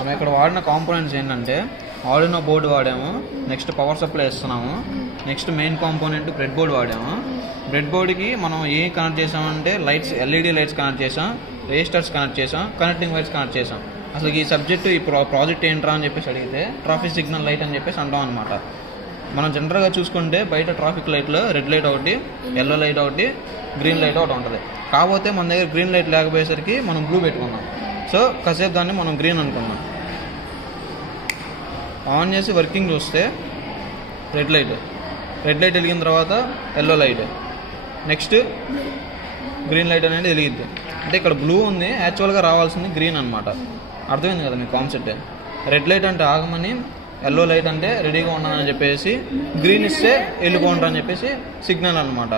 మనం ఇక్కడ వాడిన కాంపోనెంట్స్ ఏంటంటే ఆర్డినో బోర్డు వాడాము, నెక్స్ట్ పవర్ సప్లై ఇస్తున్నాము, next main component bread board వాడాము. బ్రెడ్ బోర్డుకి మనం ఏం కనెక్ట్ చేసామంటే లైట్స్, ఎల్ఈడి లైట్స్ కనెక్ట్ చేసాం, రెజిస్టర్స్ కనెక్ట్ చేసాం, కనెక్టింగ్ వైర్స్ కనెక్ట్ చేసాం. అసలు ఈ సబ్జెక్టు ఈ ప్రాజెక్ట్ ఏంట్రా అని చెప్పేసి అడిగితే ట్రాఫిక్ సిగ్నల్ లైట్ అని చెప్పేసి అంటాం అనమాట. మనం జనరల్గా చూసుకుంటే బయట ట్రాఫిక్ లైట్లో రెడ్ లైట్ ఒకటి, ఎల్లో లైట్ ఒకటి, గ్రీన్ లైట్ ఒకటి ఉంటుంది. కాకపోతే మన దగ్గర గ్రీన్ లైట్ లేకపోయేసరికి మనం బ్లూ పెట్టుకున్నాం. సో కాసేపు దాన్ని మనం గ్రీన్ అనుకున్నాం. ఆన్ చేసి వర్కింగ్ చూస్తే రెడ్ లైట్ వెలిగిన తర్వాత yellow light, next green light అనేది వెలిగిద్ది. అంటే ఇక్కడ బ్లూ ఉంది, యాక్చువల్గా రావాల్సింది గ్రీన్ అనమాట. అర్థమైంది కదా మీకు కాన్సెప్ట్? రెడ్ లైట్ అంటే ఆగమని, ఎల్లో లైట్ అంటే రెడీగా ఉన్నానని చెప్పేసి, గ్రీన్ ఇస్తే వెళ్ళిపోండి అని చెప్పేసి సిగ్నల్ అనమాట.